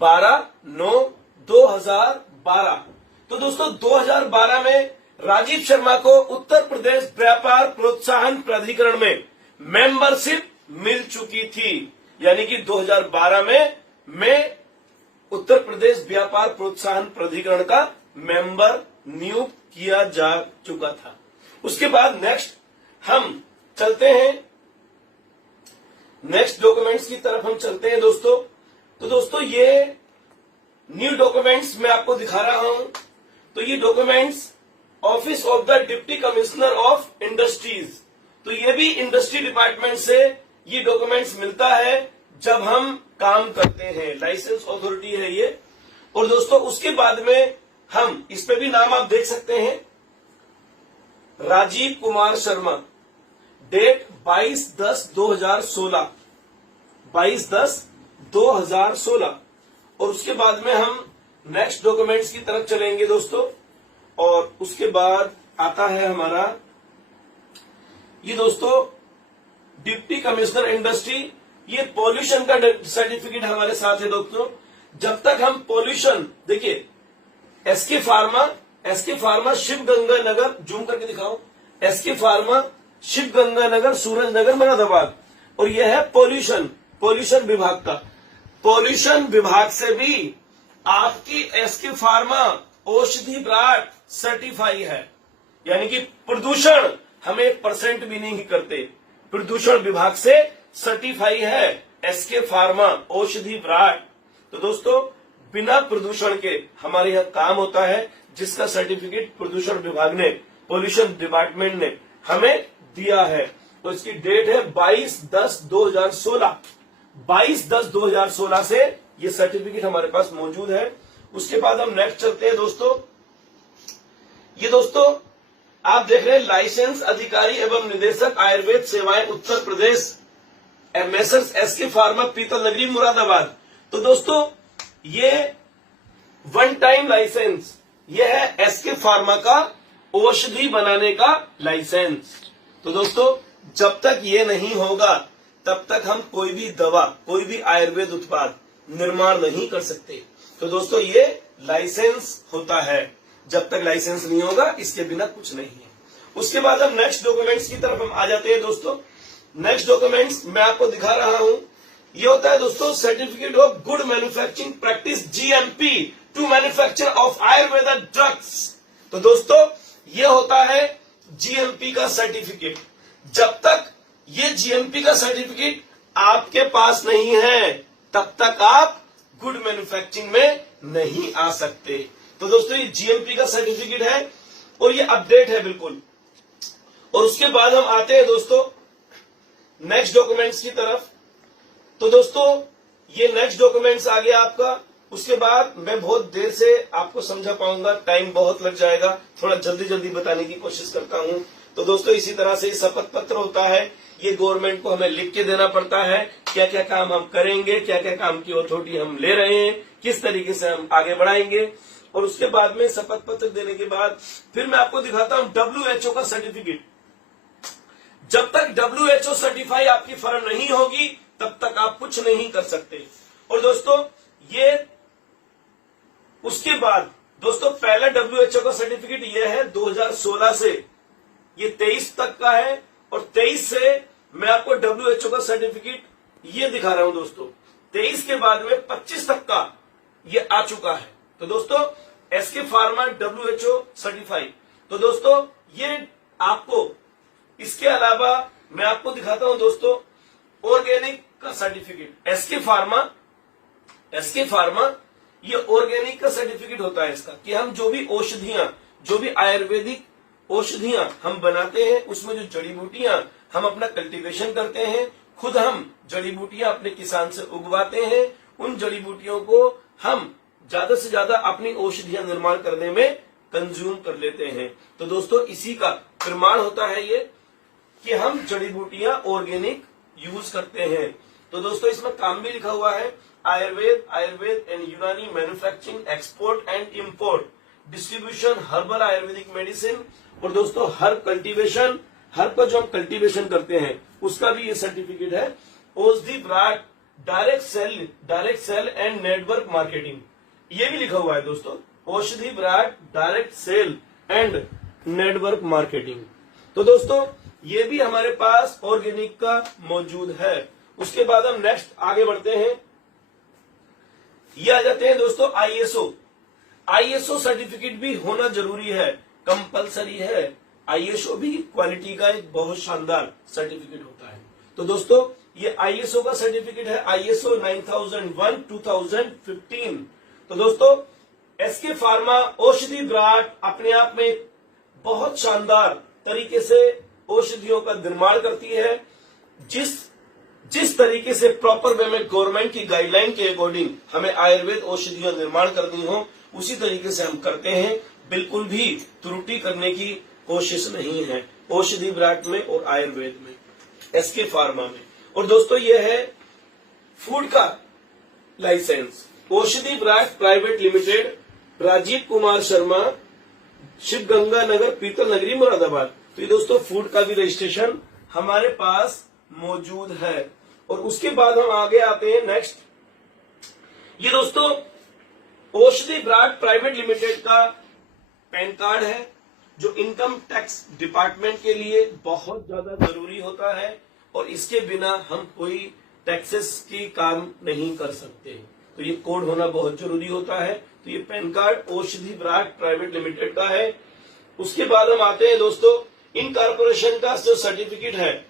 12/9/2012। तो दोस्तों 2012 में राजीव शर्मा को उत्तर प्रदेश व्यापार प्रोत्साहन प्राधिकरण में मेंबरशिप मिल चुकी थी। यानी कि 2012 में मैं उत्तर प्रदेश व्यापार प्रोत्साहन प्राधिकरण का मेंबर नियुक्त किया जा चुका था। उसके बाद नेक्स्ट हम चलते हैं नेक्स्ट डॉक्यूमेंट्स की तरफ हम चलते हैं दोस्तों। तो दोस्तों ये न्यू डॉक्यूमेंट्स मैं आपको दिखा रहा हूं। तो ये documents office of the deputy commissioner of industries, तो ये भी इंडस्ट्री डिपार्टमेंट से ये डॉक्यूमेंट्स मिलता है जब हम काम करते हैं, लाइसेंस अथॉरिटी है ये। और दोस्तों उसके बाद में हम इस पे भी नाम आप देख सकते हैं, राजीव कुमार शर्मा, डेट 22/10/2016, 22/10/2016। और उसके बाद में हम नेक्स्ट डॉक्यूमेंट्स की तरफ चलेंगे दोस्तों। और उसके बाद आता है हमारा ये दोस्तों डिप्टी कमिश्नर इंडस्ट्री, ये पॉल्यूशन का सर्टिफिकेट हमारे साथ है दोस्तों। जब तक हम पॉल्यूशन, देखिए एसके फार्मा शिव गंगा नगर, जूम करके दिखाओ, एसके फार्मा शिव गंगा नगर सूरज नगर मुरादाबाद। और यह है पॉल्यूशन विभाग का। पॉल्यूशन विभाग से भी आपकी एसके फार्मा औषधि ब्रांड सर्टिफाई है। यानी कि प्रदूषण हम 1% भी नहीं करते, प्रदूषण विभाग से सर्टिफाई है एसके फार्मा औषधि ब्रांड। तो दोस्तों बिना प्रदूषण के हमारे यहाँ काम होता है, जिसका सर्टिफिकेट प्रदूषण विभाग ने, पॉल्यूशन डिपार्टमेंट ने हमें दिया है। तो इसकी डेट है 22/10/2016, 22/10/2016 से ये सर्टिफिकेट हमारे पास मौजूद है। उसके बाद हम नेक्स्ट चलते हैं दोस्तों। ये दोस्तों आप देख रहे हैं लाइसेंस अधिकारी एवं निदेशक आयुर्वेद सेवाएं Uttar Pradesh messrs SK pharma पीतल नगरी मुरादाबाद। तो दोस्तों ये वन टाइम लाइसेंस, ये है एसके फार्मा का औषधि बनाने का लाइसेंस। तो दोस्तों जब तक ये नहीं होगा तब तक हम कोई भी दवा, कोई भी आयुर्वेद उत्पाद निर्माण नहीं कर सकते। तो दोस्तों ये लाइसेंस होता है, जब तक लाइसेंस नहीं होगा इसके बिना कुछ नहीं है। उसके बाद हम नेक्स्ट डॉक्यूमेंट्स की तरफ हम आ जाते हैं दोस्तों। नेक्स्ट डॉक्यूमेंट्स मैं आपको दिखा रहा हूं, ये होता है दोस्तों certificate of good manufacturing practice GMP to manufacture of Ayurveda drugs. तो दोस्तों ये होता है जीएमपी का सर्टिफिकेट। जब तक ये जीएमपी का सर्टिफिकेट आपके पास नहीं है तब तक आप गुड मैन्युफैक्चरिंग में नहीं आ सकते। तो दोस्तों ये जीएमपी का सर्टिफिकेट है और ये अपडेट है बिल्कुल। और उसके बाद हम आते हैं दोस्तों नेक्स्ट डॉक्यूमेंट्स की तरफ। तो दोस्तों ये नेक्स्ट डॉक्यूमेंट्स आ गया आपका। उसके बाद मैं बहुत देर से आपको समझा पाऊंगा, टाइम बहुत लग जाएगा, थोड़ा जल्दी जल्दी बताने की कोशिश करता हूं। तो दोस्तों इसी तरह से शपथ पत्र होता है, ये गवर्नमेंट को हमें लिख के देना पड़ता है, क्या क्या काम हम करेंगे, क्या क्या काम की अथॉरिटी हम ले रहे हैं, किस तरीके से हम आगे बढ़ाएंगे। और उसके बाद में शपथ पत्र देने के बाद फिर मैं आपको दिखाता हूं WHO का सर्टिफिकेट। जब तक WHO सर्टिफाई आपकी फर्म नहीं होगी तब तक आप कुछ नहीं कर सकते। और दोस्तों ये उसके बाद दोस्तों पहला WHO का सर्टिफिकेट ये है 2016 से, ये 23 तक का है। और 23 से मैं आपको WHO का सर्टिफिकेट ये दिखा रहा हूं दोस्तों। 23 के बाद में 25 तक का ये आ चुका है। तो दोस्तों एसके फार्मा WHO सर्टिफाइड। तो दोस्तों ये आपको, इसके अलावा मैं आपको दिखाता हूं दोस्तों ऑर्गेनिक का सर्टिफिकेट। एसके फार्मा ये ऑर्गेनिक का सर्टिफिकेट होता है इसका, कि हम जो भी औषधियां, जो भी आयुर्वेदिक औषधियां हम बनाते हैं उसमें जो जड़ी बूटियां हम अपना कल्टीवेशन करते हैं, खुद हम जड़ी बूटियां अपने किसान से उगवाते हैं, उन जड़ी बूटियों को हम ज्यादा से ज्यादा अपनी औषधियां निर्माण करने में कंज्यूम कर लेते हैं। तो दोस्तों इसी का प्रमाण होता है ये कि हम जड़ी बूटियां ऑर्गेनिक यूज करते हैं। तो दोस्तों इसमें काम भी लिखा हुआ है, आयुर्वेद एंड यूनानी manufacturing export and import distribution herbal Ayurvedic medicine. और दोस्तों हर कल्टीवेशन, हर्ब का जो हम कल्टीवेशन करते हैं उसका भी ये सर्टिफिकेट है। Aushadhi brand direct sale and network marketing, ये भी लिखा हुआ है दोस्तों, Aushadhi brand direct sale and network marketing. तो दोस्तों ये भी हमारे पास ऑर्गेनिक का मौजूद है। उसके बाद हम नेक्स्ट आगे बढ़ते हैं, ये आ जाते हैं दोस्तों आईएसओ सर्टिफिकेट भी होना जरूरी है, कंपलसरी है। आईएसओ भी क्वालिटी का एक बहुत शानदार सर्टिफिकेट होता है। तो दोस्तों ये आईएसओ का सर्टिफिकेट है, आईएसओ 9001 2015। तो दोस्तों एसके फार्मा औषधि ब्रांड अपने आप में बहुत शानदार तरीके से औषधियों का निर्माण करती है। जिस तरीके से प्रॉपर वे में गवर्नमेंट की गाइडलाइन के अकॉर्डिंग हमें आयुर्वेद औषधियों निर्माण करनी हो उसी तरीके से हम करते हैं, बिल्कुल भी त्रुटि करने की कोशिश नहीं है औषधि ब्रांड में और आयुर्वेद में, एसके फार्मा में। और दोस्तों ये है फूड का license, Aushadhi brand private limited, Rajeev Kumar Sharma, Shiv Ganga Nagar, Peetal Nagari, Moradabad. तो ये दोस्तों फूड का भी रजिस्ट्रेशन हमारे पास मौजूद है। और उसके बाद हम आगे आते हैं नेक्स्ट, ये दोस्तों औषधि ब्रांड प्राइवेट लिमिटेड का पैन कार्ड है, जो इनकम टैक्स डिपार्टमेंट के लिए बहुत ज्यादा जरूरी होता है और इसके बिना हम कोई टैक्सेस की काम नहीं कर सकते। तो ये कोड होना बहुत जरूरी होता है। तो ये पैन कार्ड औषधि ब्रांड प्राइवेट लिमिटेड का है। उसके बाद हम आते हैं दोस्तों इन कॉर्पोरेशन का जो सर्टिफिकेट है,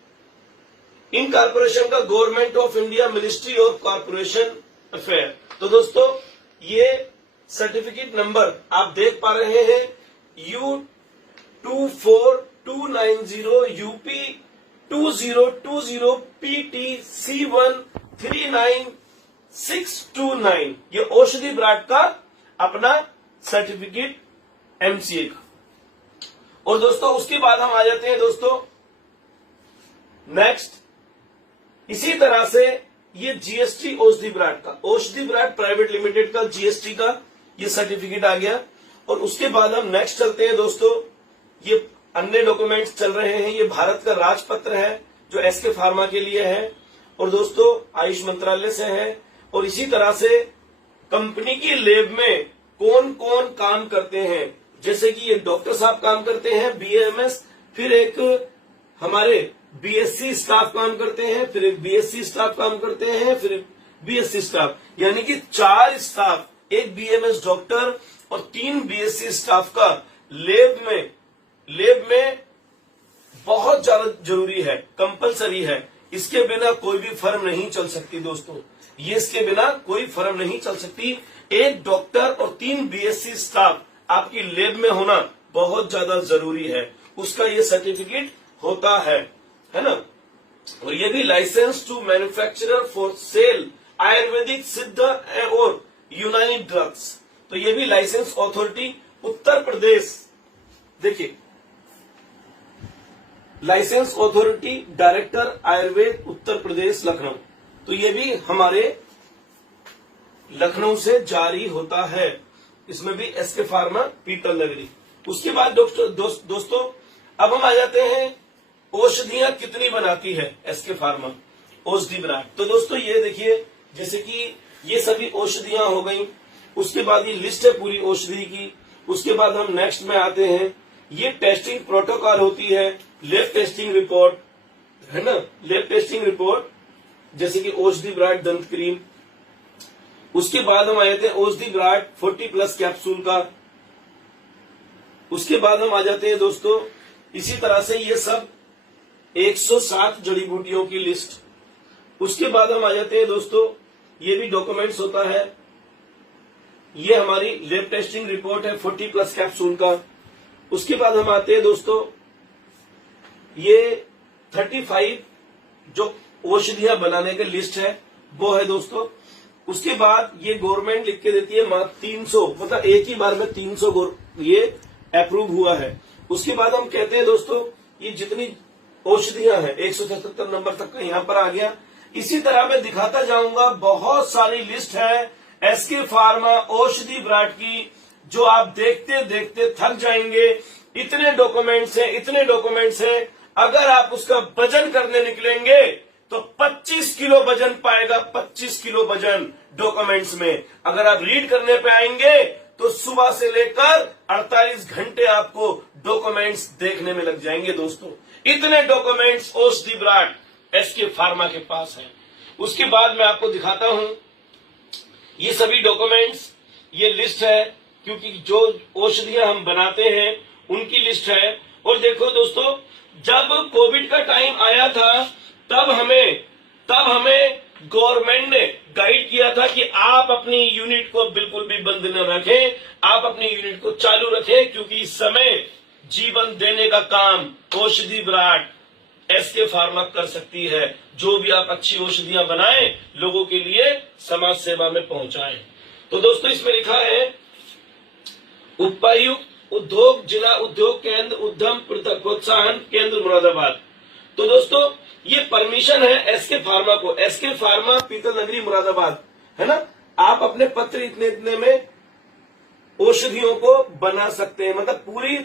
इन कॉर्पोरेशन का government of India ministry of corporation affair. तो दोस्तों ये सर्टिफिकेट नंबर आप देख पा रहे हैं U24290 UP 2020 PT C139 629, ये औषधि ब्रांड का अपना सर्टिफिकेट एमसीए का। और दोस्तों उसके बाद हम आ जाते हैं दोस्तों नेक्स्ट, इसी तरह से ये जीएसटी औषधि ब्रांड का, औषधि ब्रांड प्राइवेट लिमिटेड का जीएसटी का ये सर्टिफिकेट आ गया। और उसके बाद हम नेक्स्ट चलते हैं दोस्तों, ये अन्य डॉक्यूमेंट्स चल रहे हैं। ये भारत का राजपत्र है जो एसके फार्मा के लिए है और दोस्तों आयुष मंत्रालय से है। और इसी तरह से कंपनी की लैब में कौन कौन काम करते हैं, जैसे कि ये डॉक्टर साहब काम करते हैं बीएमएस, फिर एक हमारे बीएससी स्टाफ काम करते हैं, फिर एक बीएससी स्टाफ काम करते हैं, फिर एक बीएससी स्टाफ, यानी कि 4 स्टाफ, एक बीएमएस डॉक्टर और 3 बीएससी स्टाफ का लैब में बहुत ज्यादा जरूरी है, कंपलसरी है। इसके बिना कोई भी फर्म नहीं चल सकती दोस्तों, ये इसके बिना कोई फर्म नहीं चल सकती। एक डॉक्टर और 3 बीएससी स्टाफ आपकी लैब में होना बहुत ज्यादा जरूरी है, उसका ये सर्टिफिकेट होता है ना। और ये भी licence to manufacturer for sale Ayurvedic Siddha और यूनानी ड्रग्स, तो ये भी लाइसेंस अथॉरिटी उत्तर प्रदेश, देखिए licence authority director Ayurveda Uttar Pradesh Lucknow, तो ये भी हमारे लखनऊ से जारी होता है। इसमें भी एसके फार्मा पीटर नगरी। उसके बाद दोस्तों अब हम आ जाते हैं औषधियां कितनी बनाती है एसके फार्मा औषधि ब्रांड। तो दोस्तों ये देखिए, जैसे कि ये सभी औषधियां हो गई, उसके बाद ये लिस्ट है पूरी औषधि की। उसके बाद हम नेक्स्ट में आते हैं, ये टेस्टिंग प्रोटोकॉल होती है, लैब टेस्टिंग रिपोर्ट है ना, लैब टेस्टिंग रिपोर्ट, जैसे कि औषधि ब्रांड दंत क्रीम। उसके बाद हम आ जाते हैं औषधि ब्रांड 40+ कैप्सूल का। उसके बाद हम आ जाते हैं दोस्तों इसी तरह से ये सब 107 जड़ी बूटियों की लिस्ट। उसके बाद हम आ जाते हैं दोस्तों, ये भी डॉक्यूमेंट्स होता है, ये हमारी लैब टेस्टिंग रिपोर्ट है 40+ कैप्सूल का। उसके बाद हम आते हैं दोस्तों, ये 35 जो औषधियां बनाने का लिस्ट है वो है दोस्तों। उसके बाद ये गवर्नमेंट लिख के देती है मात्र 300, मतलब एक ही बार में 300 ये अप्रूव हुआ है। उसके बाद हम कहते हैं दोस्तों ये जितनी औषधियां हैं 177 नंबर तक का यहाँ पर आ गया। इसी तरह मैं दिखाता जाऊंगा, बहुत सारी लिस्ट है एसके फार्मा औषधि ब्रांड की, जो आप देखते देखते थक जाएंगे। इतने डॉक्यूमेंट्स हैं, अगर आप उसका वजन करने निकलेंगे तो 25 किलो वजन पाएगा, 25 किलो वजन डॉक्यूमेंट्स में। अगर आप रीड करने पे आएंगे तो सुबह से लेकर 48 घंटे आपको डॉक्यूमेंट्स देखने में लग जाएंगे दोस्तों। इतने डॉक्यूमेंट्स औषधि ब्रांड एसके फार्मा के पास है। उसके बाद मैं आपको दिखाता हूं ये सभी डॉक्यूमेंट्स, ये लिस्ट है, क्योंकि जो औषधियां हम बनाते हैं उनकी लिस्ट है। और देखो दोस्तों, जब कोविड का टाइम आया था तब हमें गवर्नमेंट ने गाइड किया था कि आप अपनी यूनिट को बिल्कुल भी बंद न रखें, आप अपनी यूनिट को चालू रखें, क्योंकि इस समय जीवन देने का काम औषधि ब्रांड एसके फार्मा कर सकती है। जो भी आप अच्छी औषधियां बनाएं, लोगों के लिए समाज सेवा में पहुंचाएं। तो दोस्तों इसमें लिखा है उपायुक्त उद्योग जिला उद्योग केंद्र उद्यम प्रोत्साहन केंद्र मुरादाबाद। तो दोस्तों ये परमिशन है एसके फार्मा को, एसके फार्मा पीतल नगरी मुरादाबाद, है ना। आप अपने पत्र इतने में औषधियों को बना सकते हैं, मतलब पूरी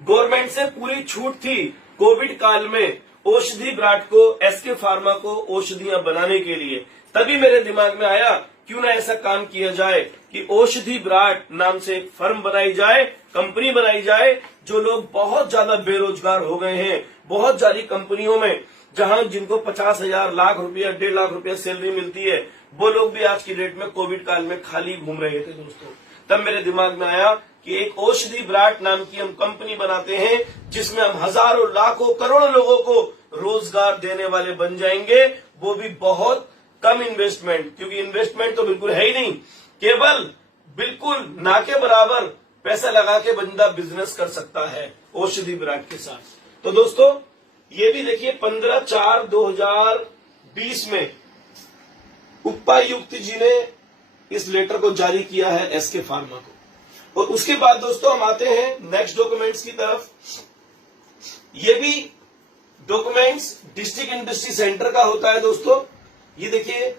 गवर्नमेंट से पूरी छूट थी कोविड काल में औषधि ब्रांड को, एसके फार्मा को औषधियां बनाने के लिए। तभी मेरे दिमाग में आया क्यों ना ऐसा काम किया जाए कि औषधि ब्रांड नाम से एक फर्म बनाई जाए, कंपनी बनाई जाए। जो लोग बहुत ज्यादा बेरोजगार हो गए हैं, बहुत सारी कंपनियों में जहां जिनको 50,000 लाख रुपया 1.5 लाख रुपया सैलरी मिलती है, वो लोग भी आज की डेट में कोविड काल में खाली घूम रहे थे दोस्तों। तब मेरे दिमाग में आया कि एक औषधि ब्रांड नाम की हम कंपनी बनाते हैं, जिसमें हम हजारों लाखों करोड़ों लोगों को रोजगार देने वाले बन जाएंगे, वो भी बहुत कम इन्वेस्टमेंट, क्योंकि इन्वेस्टमेंट तो बिल्कुल है ही नहीं, केवल बिल्कुल ना के बराबर पैसा लगा के बंदा बिजनेस कर सकता है औषधि ब्रांड के साथ। तो दोस्तों ये भी देखिए 15/4/2020 में उपायुक्त जी ने इस लेटर को जारी किया है एसके फार्मा को। और उसके बाद दोस्तों हम आते हैं नेक्स्ट डॉक्यूमेंट्स की तरफ। ये भी डॉक्यूमेंट्स डिस्ट्रिक्ट इंडस्ट्री सेंटर का होता है दोस्तों। ये देखिए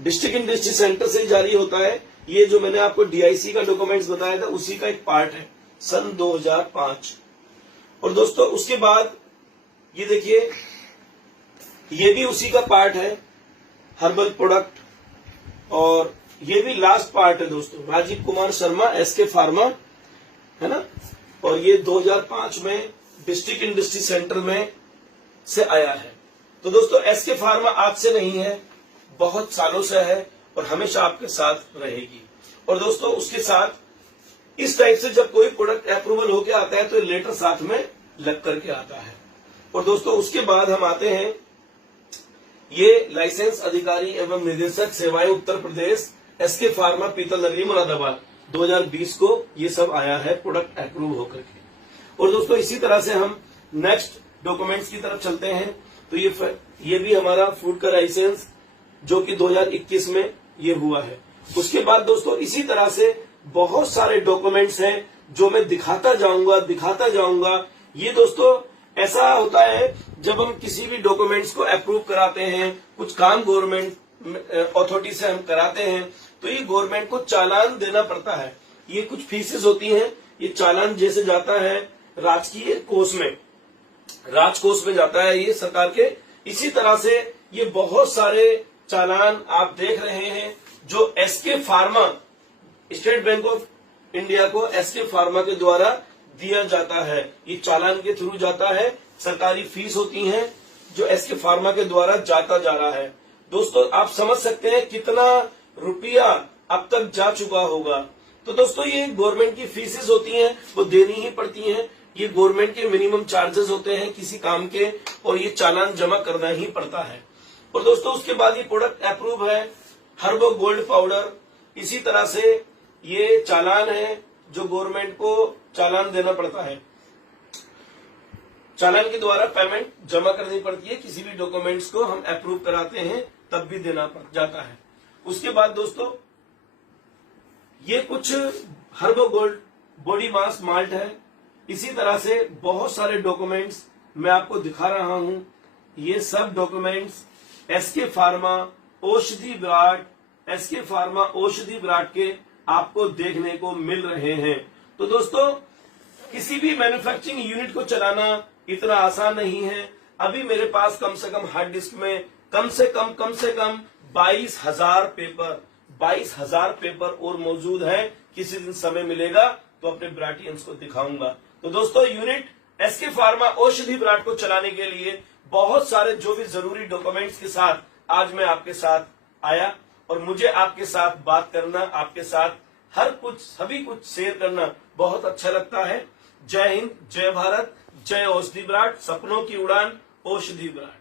डिस्ट्रिक्ट इंडस्ट्री सेंटर से जारी होता है। ये जो मैंने आपको डीआईसी का डॉक्यूमेंट्स बताया था उसी का एक पार्ट है, सन 2005। और दोस्तों उसके बाद ये देखिए ये भी उसी का पार्ट है, हर्बल प्रोडक्ट। और ये भी लास्ट पार्ट है दोस्तों, राजीव कुमार शर्मा एसके फार्मा, है ना। और ये 2005 में डिस्ट्रिक्ट इंडस्ट्री सेंटर में से आया है। तो दोस्तों एसके फार्मा आज से नहीं है, बहुत सालों से है और हमेशा आपके साथ रहेगी। और दोस्तों उसके साथ इस टाइप से जब कोई प्रोडक्ट अप्रूवल होके आता है तो ये लेटर साथ में लग करके आता है। और दोस्तों उसके बाद हम आते हैं, ये लाइसेंस अधिकारी एवं निदेशक सेवाएं उत्तर प्रदेश एसके फार्मा पीतल नगरी मुरादाबाद 2020 को ये सब आया है प्रोडक्ट अप्रूव होकर के। और दोस्तों इसी तरह से हम नेक्स्ट डॉक्यूमेंट्स की तरफ चलते हैं। तो ये भी हमारा फूड का लाइसेंस जो कि 2021 में ये हुआ है। उसके बाद दोस्तों इसी तरह से बहुत सारे डॉक्यूमेंट्स हैं जो मैं दिखाता जाऊंगा। ये दोस्तों ऐसा होता है जब हम किसी भी डॉक्यूमेंट्स को अप्रूव कराते हैं, कुछ काम गवर्नमेंट अथॉरिटी से हम कराते हैं, तो ये गवर्नमेंट को चालान देना पड़ता है। ये कुछ फीसेस होती हैं, ये चालान जैसे जाता है राजकीय कोष में, राजकोष में जाता है ये सरकार के। इसी तरह से ये बहुत सारे चालान आप देख रहे हैं जो SK pharma, State Bank of India को एसके फार्मा के द्वारा दिया जाता है। ये चालान के थ्रू जाता है, सरकारी फीस होती है जो एसके फार्मा के द्वारा जाता जा रहा है। दोस्तों आप समझ सकते हैं कितना रुपया अब तक जा चुका होगा। तो दोस्तों ये गवर्नमेंट की फीसेस होती हैं, वो देनी ही पड़ती हैं। ये गवर्नमेंट के मिनिमम चार्जेस होते हैं किसी काम के, और ये चालान जमा करना ही पड़ता है। और दोस्तों उसके बाद ये प्रोडक्ट अप्रूव है हर्बो गोल्ड पाउडर। इसी तरह से ये चालान है जो गवर्नमेंट को चालान देना पड़ता है, चालान के द्वारा पेमेंट जमा करनी पड़ती है। किसी भी डॉक्यूमेंट्स को हम अप्रूव कराते हैं तब भी देना पड़ जाता है। उसके बाद दोस्तों ये कुछ हर्बो गोल्ड बॉडी मास माल्ट है। इसी तरह से बहुत सारे डॉक्यूमेंट्स मैं आपको दिखा रहा हूं। ये सब डॉक्यूमेंट्स एसके फार्मा औषधि विराट के आपको देखने को मिल रहे हैं। तो दोस्तों किसी भी मैन्युफैक्चरिंग यूनिट को चलाना इतना आसान नहीं है। अभी मेरे पास कम से कम हार्ड डिस्क में कम से कम 22,000 पेपर और मौजूद है। किसी दिन समय मिलेगा तो अपने ब्राटियंस को दिखाऊंगा। तो दोस्तों यूनिट एसके फार्मा औषधि विराट को चलाने के लिए बहुत सारे जो भी जरूरी डॉक्यूमेंट्स के साथ आज मैं आपके साथ आया, और मुझे आपके साथ बात करना, आपके साथ हर कुछ सभी कुछ शेयर करना बहुत अच्छा लगता है। जय हिंद, जय भारत, जय औषधि विराट, सपनों की उड़ान औषधि विराट।